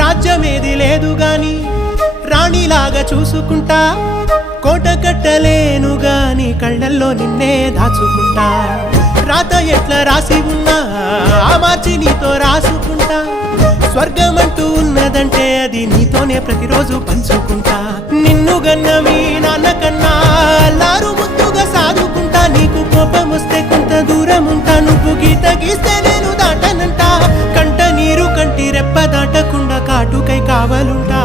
రాజ్యమేది లేదు గాని రాణిలాగా చూసుకుంటా, కోట కట్టలేను గాని కళ్ళల్లో నిన్నే దాచుకుంటా. రాత ఎట్లా రాసి ఉన్నా ఆ మార్చి నీతో రాసుకుంటా. స్వర్గమంటూ ఉన్నదంటే అది నీతోనే ప్రతిరోజు పంచుకుంటా. నిన్ను గన్న మీ నాన్న కన్నా అల్లారు ముద్దుగా సాదుకుంటా. నీకు కోపం వస్తే కొంత దూరం ఉంటా, నువ్వు గీత గీస్తే నేను దాటనంటా. కంట నీరు కంటి రెప్ప దాటకుండా కాటుకై కావలుంటా.